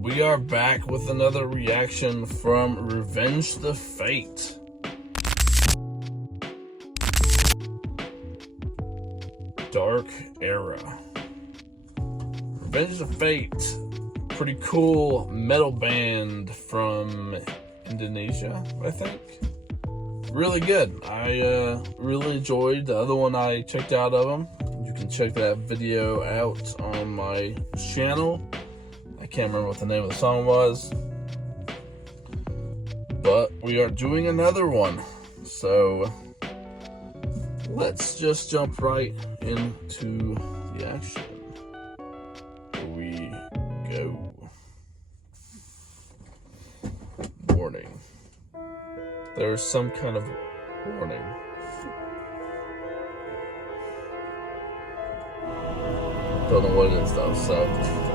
We are back with another reaction from Revenge the Fate. Dark Era. Revenge the Fate. Pretty cool metal band from Indonesia, I think. Really good. I really enjoyed the other one I checked out of them. You can check that video out on my channel. I can't remember what the name of the song was, but we are doing another one. So let's just jump right into the action. Here we go. Warning. There's some kind of warning. Don't know what it is though, so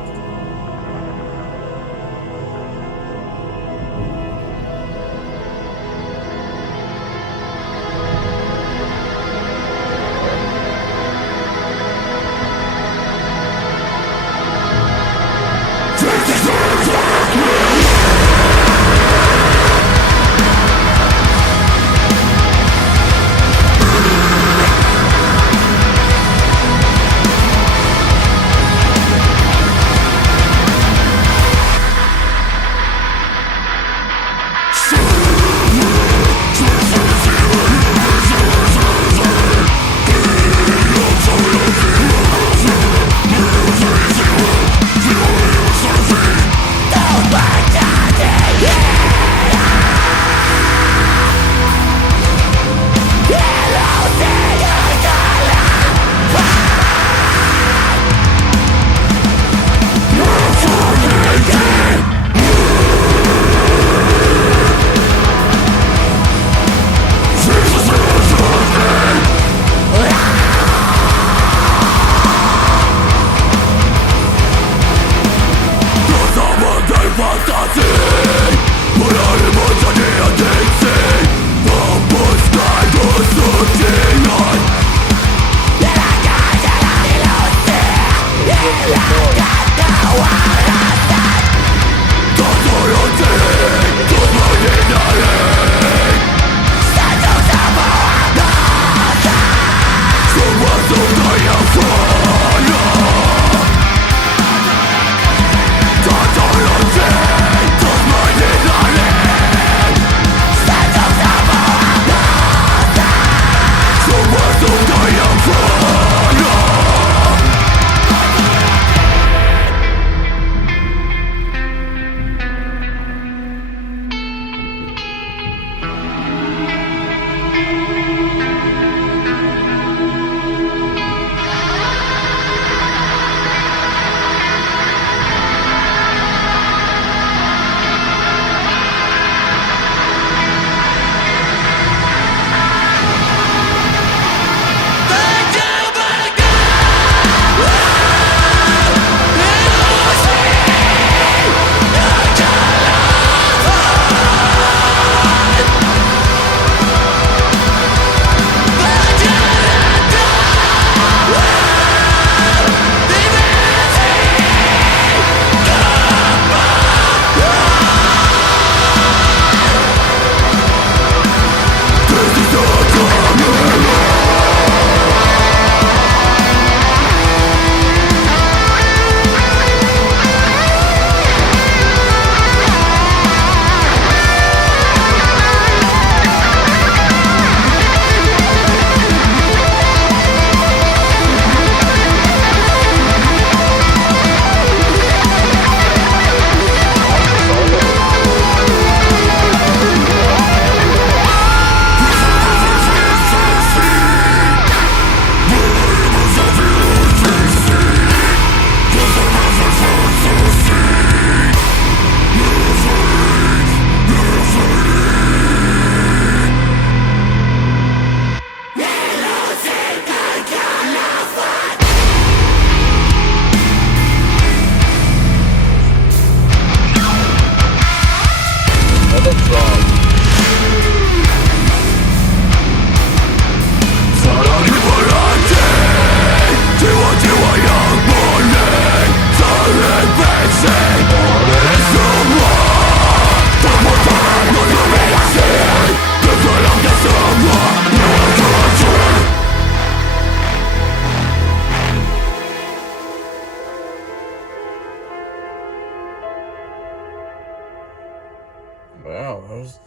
Wow, that was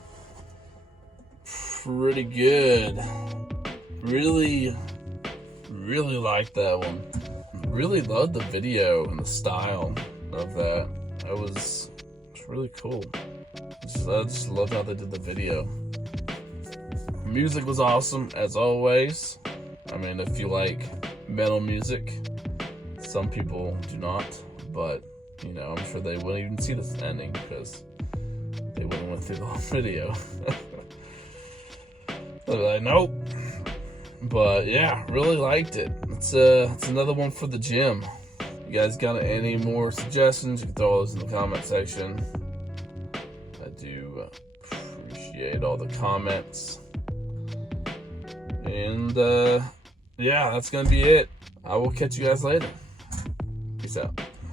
pretty good. Really liked that one. Really loved the video and the style of that. That was really cool. I just loved how they did the video. Music was awesome, as always. I mean, if you like metal music, some people do not, but, you know, I'm sure they wouldn't even see this ending because they wouldn't went through the whole video. They're like, nope. But yeah, really liked it. It's another one for the gym. You guys got any more suggestions? You can throw those in the comment section. I do appreciate all the comments. And yeah, that's gonna be it. I will catch you guys later. Peace out.